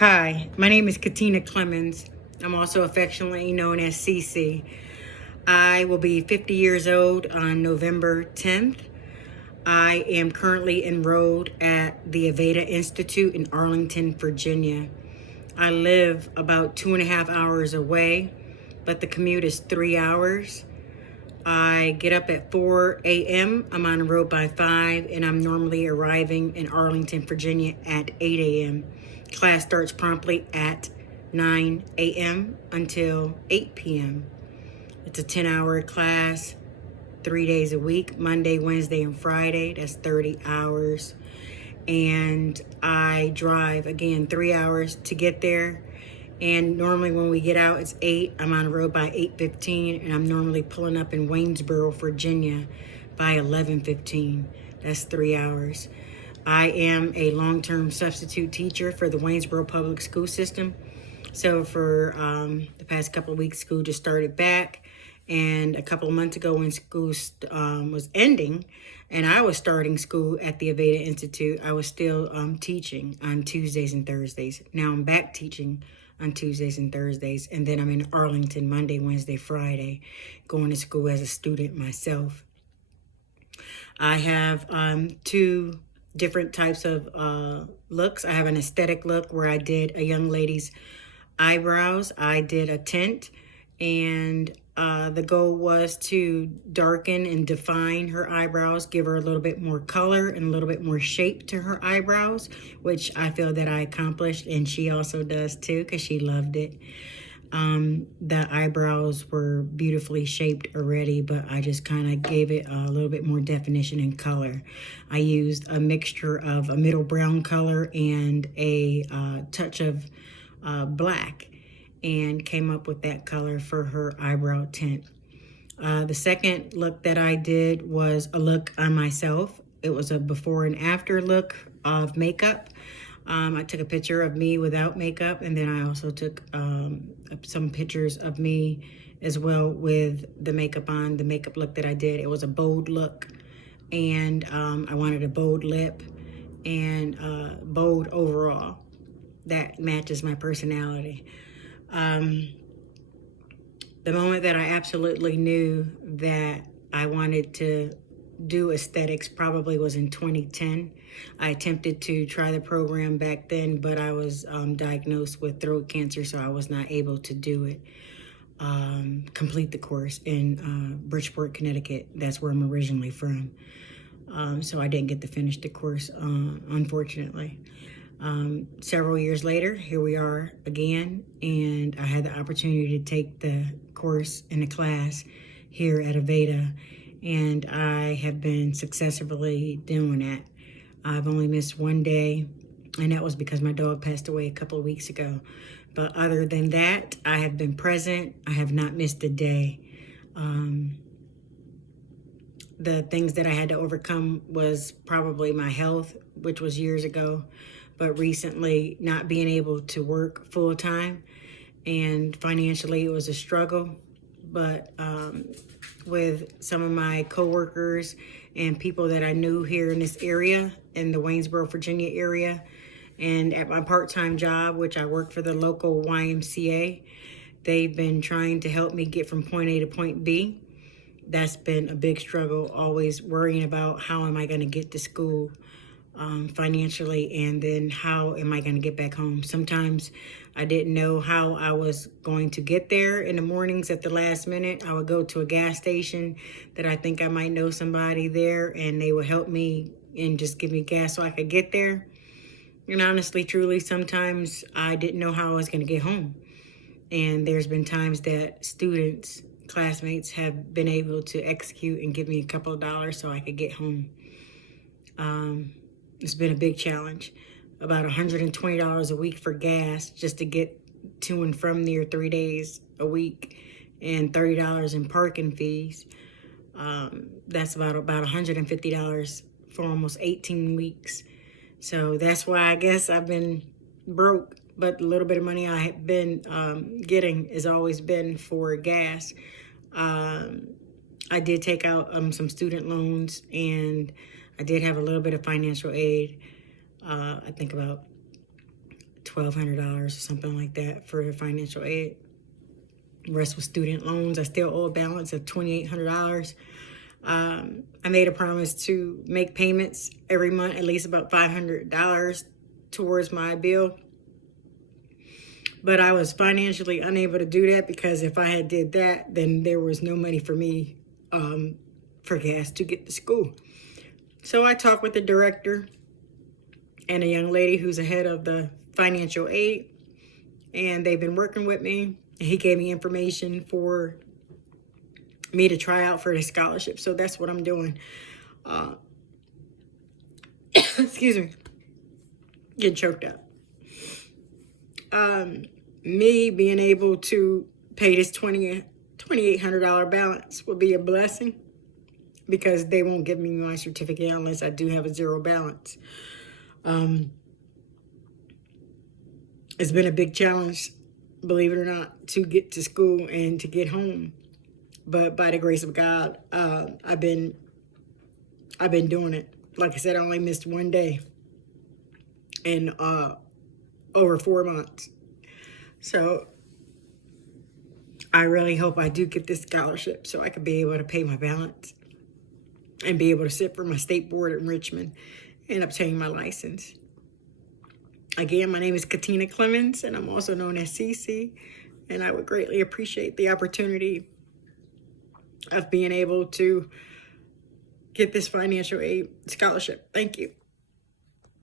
Hi, my name is Katina Clemens. I'm also affectionately known as CC. I will be 50 years old on November 10th. I am currently enrolled at the Aveda Institute in Arlington, Virginia. I live about 2.5 hours away, but the commute is 3 hours. I get up at 4 a.m. I'm on the road by 5, and I'm normally arriving in Arlington, Virginia at 8 a.m. Class starts promptly at 9 a.m. until 8 p.m. It's a 10-hour class, 3 days a week, Monday, Wednesday, and Friday. That's 30 hours. And I drive, again, 3 hours to get there. And normally when we get out, it's 8. I'm on the road by 8:15, and I'm normally pulling up in Waynesboro, Virginia by 11:15. That's 3 hours. I am a long-term substitute teacher for the Waynesboro Public School System. So for the past couple of weeks, school just started back. And a couple of months ago when school was ending and I was starting school at the Aveda Institute, I was still teaching on Tuesdays and Thursdays. Now I'm back teaching on Tuesdays and Thursdays. And then I'm in Arlington Monday, Wednesday, Friday, going to school as a student myself. I have two different types of looks. I have an aesthetic look where I did a young lady's eyebrows. I did a tint, and the goal was to darken and define her eyebrows, give her a little bit more color and a little bit more shape to her eyebrows, which I feel that I accomplished, and she also does too because she loved it. The eyebrows were beautifully shaped already, but I just kind of gave it a little bit more definition and color. I used a mixture of a middle brown color and a touch of black, and came up with that color for her eyebrow tint. The second look that I did was a look on myself. It was a before and after look of makeup. I took a picture of me without makeup, and then I also took some pictures of me as well with the makeup on, the makeup look that I did. It was a bold look, and I wanted a bold lip and bold overall. That matches my personality. The moment that I absolutely knew that I wanted to do aesthetics probably was in 2010. I attempted to try the program back then, but I was diagnosed with throat cancer, so I was not able to do it. Complete the course in Bridgeport, Connecticut. That's where I'm originally from. So I didn't get to finish the course, unfortunately. Several years later, here we are again, and I had the opportunity to take the course in the class here at Aveda, and I have been successfully doing that. I've only missed one day, and that was because my dog passed away a couple of weeks ago. But other than that, I have been present. I have not missed a day. The things that I had to overcome was probably my health, which was years ago, but recently not being able to work full time, and financially it was a struggle. But with some of my coworkers and people that I knew here in this area, in the Waynesboro, Virginia area, and at my part-time job, which I work for the local YMCA, they've been trying to help me get from point A to point B. That's been a big struggle, always worrying about how am I going to get to school financially, and then how am I going to get back home. Sometimes I didn't know how I was going to get there in the mornings at the last minute. I would go to a gas station that I think I might know somebody there, and they would help me and just give me gas so I could get there. And honestly, truly, sometimes I didn't know how I was going to get home. And there's been times that students, classmates have been able to execute and give me a couple of dollars so I could get home. It's been a big challenge. About $120 a week for gas just to get to and from there 3 days a week, and $30 in parking fees. That's about $150 for almost 18 weeks. So that's why I guess I've been broke, but the little bit of money I have been getting has always been for gas. I did take out some student loans, and I did have a little bit of financial aid. I think about $1,200 or something like that for financial aid. The rest was student loans. I still owe a balance of $2,800. I made a promise to make payments every month, at least about $500 towards my bill. But I was financially unable to do that because if I had did that, then there was no money for me for gas to get to school. So I talked with the director and a young lady who's the head of the financial aid, and they've been working with me. He gave me information for me to try out for the scholarship. So that's what I'm doing. Excuse me. Getting choked up. Me being able to pay this $2,800 balance will be a blessing because they won't give me my certificate unless I do have a zero balance. It's been a big challenge, believe it or not, to get to school and to get home. But by the grace of God, I've been doing it. Like I said, I only missed one day in over 4 months. So I really hope I do get this scholarship so I could be able to pay my balance and be able to sit for my state board in Richmond and obtain my license. Again, my name is Katina Clemens, and I'm also known as CC, and I would greatly appreciate the opportunity of being able to get this financial aid scholarship. Thank you.